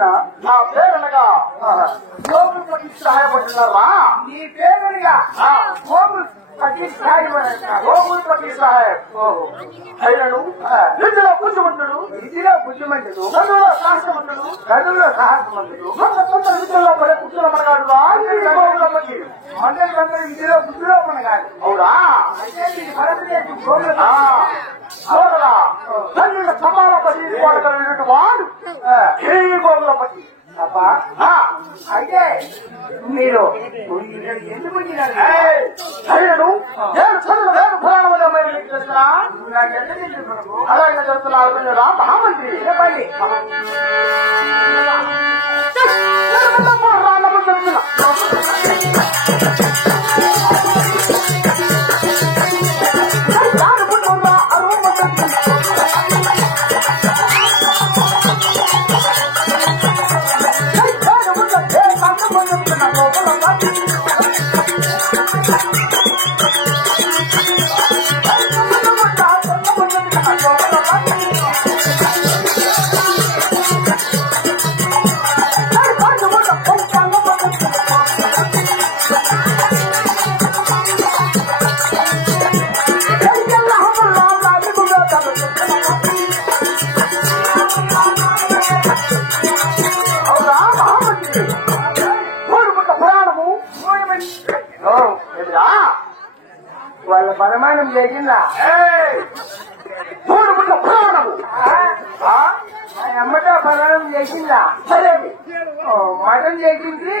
పేరునా? నా పేరనగా గోగులు పట్టి సహాయపడుతున్నారా? నీ పేరునిగా గోగులు పట్టి సహాయపడ గోగులు పట్టి సహాయం అయినను ఇందులో బుద్ధిమంతుడు, ఇదిలో బుద్ధిమంతుడు, చదువులో సాహసమంతుడు, చదువులో సాహసమంతుడు, కొంత విద్యలో పడే పుత్రుల మనగాడుగా గోగుల పట్టి మండలి ఇందులో బుద్ధిలో మనగాడు. అవునా? అంటే నీకు భారతదేశం గోగులు సోదరా తల్లిని సమానపడి వాడగలిగినటువంటి వాడు ఈ గోగుల పట్టి తప్ప. అయితే మీరు ఎందుకు వచ్చినారు? అయినను నేను చదువు వేరు పురాణమైన తెలిసిన నాకు ఎంత తెలుసు? అలాగే చెప్తున్నారు రా మహామంత్రి చెప్పండి. రాళ్ళము చెప్తున్నా వాళ్ళ పరిమాణం చేసిందా? మూడు పుట్ల పురాణము అమ్మట పరిమాణం చేసిందా? సరేమి మటన్ చేసింది.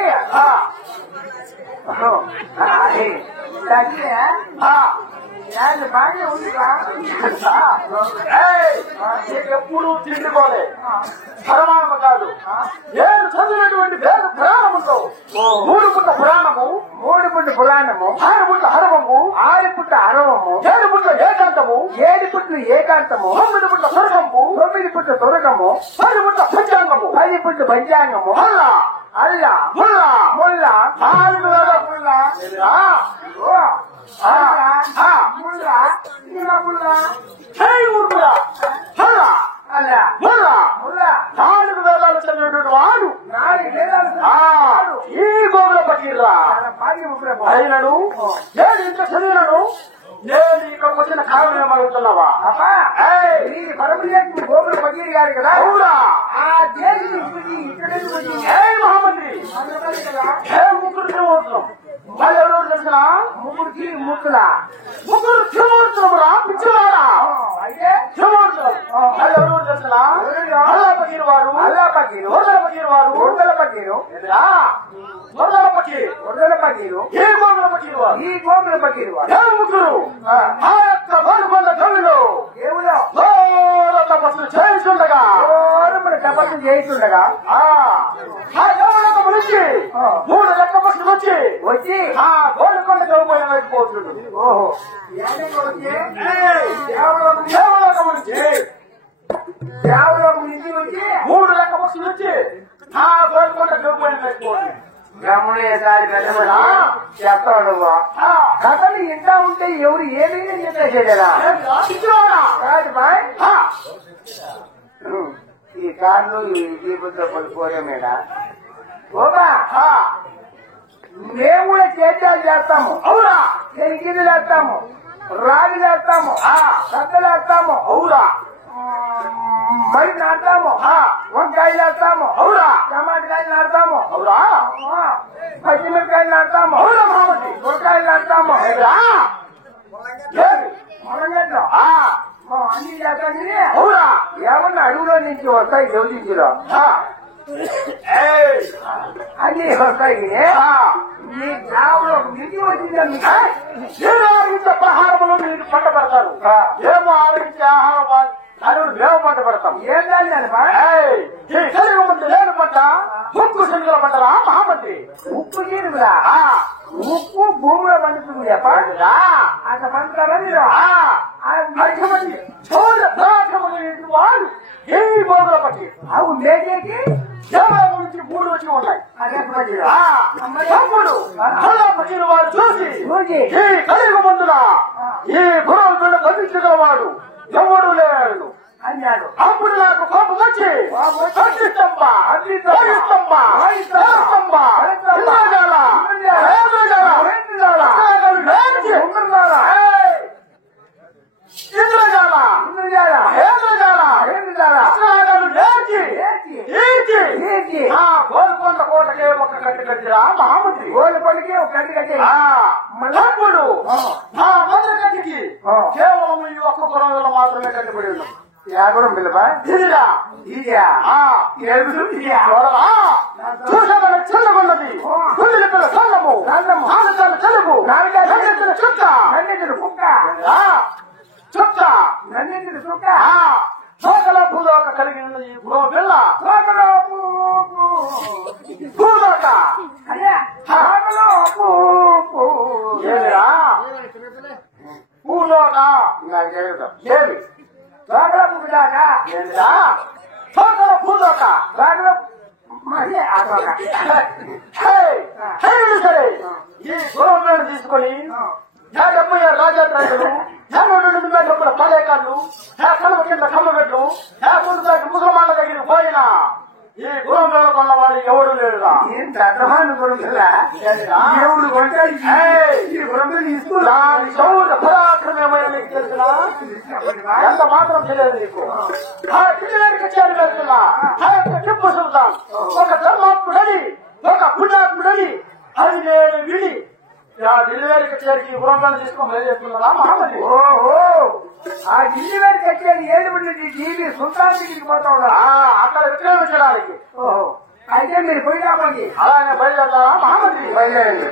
బాగా ఉంది. ఎప్పుడు తిండిపోలే పరమాత్మ కాదు. నేను చదివినటువంటి వేద పురాణములో మూడు పుట్ల పురాణము, మూడు పుట్టు పురాణము, ఆరు పుట్ల హరవము, ఆరు పుట్ట అరవము, ఏడు పుట్ల ఏకాంతము, ఏడు పుట్లు ఏకాంతము, 9 పుట్ల స్వర్గము, 9 పుట్టు తొరగము, 10 పుట్ల పంచాంగము, 10 పుట్టు పంచాంగము, అల్లా అల్లా ముల్లా ముల్ల 4 వేల ముల్ల ముల్ల ముల్ల జై ఊర్మిళ అల్లా అల్లా ముల్లా ముల్ల 4 వేలాలు చదివినటువంటి వాడు 4 వేలాలు ఈ గోగుల పకీర్రా భాగ్యం. అయినను నేను ఇంత చదివినను నేను ఇక్కడికి వచ్చిన కారణం ఏమవుతున్నావా? ఈ పరమదేశం గోగుల పకీర్ గారు కదా. అవునా? ఆ దేశం ఇక్కడ మహామంత్రి ముగ్గురు త్రిమూర్తులం. వాళ్ళు ఎవరెవరు తెలిసిన? ముగ్గురికి ముక్కుల ముగ్గురు త్రిమూర్తులం రా పిచ్చివారా. అయితే త్రిమూర్తులం వాళ్ళు ఎవరెవరు తెలిసిన? అల్లా పకీర్ వారు, అల్లా పకీరు, వరదల పకీర్ వారు, వరదల పకీరు, వరదల పకీర్, వరదల పకీరు, ఈ గోగుల పకీర్ వారు, ఈ గోగుల పకీరు వారు. ఏ ముగ్గురు ఆ యొక్క గోల్కొండ కవిలో దేవుడు ఘోర తపస్సు చేస్తుండగా మన తపస్సు చేస్తుండగా ఆ దేవలోకం నుంచి 3 లెక్క పక్షులు వచ్చి వచ్చి ఆ గోల్కొండ కవిపోయిన వైపు పోతుంటుంది. ఓహో దేవలోకం నుంచి దేవలోకం నుంచి వచ్చి 3 లెక్క పక్షులు వచ్చి ఆ గోల్కొండ కవిపోయిన వైపు పోతుంది. బ్రహ్మణేసారి చెప్తావు నువ్వు. కథలు ఇంటా ఉంటే ఎవరు ఏమైనా చెప్పేసేదా? కాదు బాయ్. ఈ కార్లు ఈ జీబుతో పడిపోయే మీద ఓబా మేము కూడా చేద్దాలు చేస్తాము. అవునా? చెరిగిలు వేస్తాము, రాగి వేస్తాము, సద్దలు వేస్తాము, అవునా? మరి నాటుతాము, వంకాయలు వేస్తాము, అవునా? టమాటకాయలు నాటుతాము, అవునా? పచ్చిమిరకాయలు నాటుతాము, అవునా మహామంత్రి? వంకాయలు నాటుతాము, మునగడ్లు అన్ని చేస్తాం. అవునా? ఏమన్నా అడుగులో నుంచి వస్తాయి జోడించులో అన్ని వస్తాయి. మీ గ్రామంలో నిధి వచ్చిందని ఏదో ఆరోగ్య ప్రహారములు మీరు పంట పెడతారు. ఏమో ఆరోగ్య ఆహారం అని మేము పంట పెడతాం. ఏంటండి ఈ తెలుగు మంది లేని పంట ముక్కు శనిగల పంటరా మహామంత్రి? ఉప్పు నీరులా ఉప్పు భూమిలో పండుతుంది. అంత పండుతారా మీరు? అర్థమంది వాడు ఏ గోగుల పట్టి అవు లేచేకి దేవాలయం నుంచి 3 వచ్చి ఉన్నాయి. తమ్ముడు అల్లా పకీరు వారు చూసి ఈ కలియుగ మందున ఈ గురువులను బంధించగలవాడు ఎవడు లేడు. అన్నాడు. అప్పుడు నాకు కోపం వచ్చి అగ్నిస్తంభ గోల్కొండ కోటకే ఒక కట్టి కట్టిరా మహామంత్రి. గోల్కొండకి ఒక కట్టి కట్టి మళ్ళప్పుడు ఆ మొదటి కట్టికి కేవలం ఈ ఒక్క గురంలో మాత్రమే కట్టుబడి ఉన్నాం. యాగురం పిల్లపా ఇదిరా ఇదా చూసామని చల్లగొన్నది పుల్లి పిల్ల చల్లము నాలుగు తెలుగు నన్నెత్తిన చుక్క నన్నెందుకు కుక్క చుక్క నన్నెందుకు చుక్క సోకల భూలోక కలిగి ఉన్న ఈ గృహ పిల్ల భూలోక ఏమిరా భూలోక నాకు తెలియదు. ఏమి సోకల పువ్వుదాక ఏంటా సోకల భూలోక సరే ఈ గురువులను తీసుకొని 70 రాజాలు 52 మెట్ల పలేకాళ్ళు కళ్ళ కింద కమ్మబెట్లు ముందు ముసలమాళ్ళ దగ్గరికి పోయినా ఈ గురువులలో కొన్న వాడు ఎవడు లేదురా. ఎంత అర్థమాన్ని గురువులా దేవుడు కొంటాడు ఈ గురువులు తీసుకున్నా దాని శౌర్య పరాక్రమేమో నీకు తెలుసునా? ఎంత మాత్రం తెలియదు నీకు. ఆ ఢిల్లీకి చేరి వెళ్తున్నా ఆ యొక్క టిప్పు సుల్తాన్ ఒక ధర్మాత్ముడని ఒక పుణ్యాత్ముడని అది నేను విడి ఆ ఢిల్లీకి చేరికి గురంగాన్ని తీసుకొని బయలుదేరుతున్నారా మహామంత్రి? ఓహో ఆ ఢిల్లీ వారికి వచ్చేది ఏడుబడి ఢిల్లీ సుల్తాన్ దగ్గరికి పోతా ఉన్నా అక్కడ విక్రమించడానికి. ఓహో అయితే మీరు పోయి రామండి. అలాగే బయలుదేరుతారా మహామంత్రి? బయలుదేరండి.